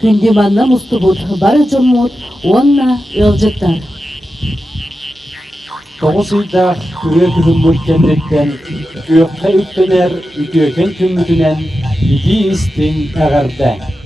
Күнде манна мустубут, бары жоммут, онна ылжыттар. Тоғыз үйдақ күре күлімбөт кендеттен, көкқа үттенер, үтөкен күмбүтінен, игі істің әғарды.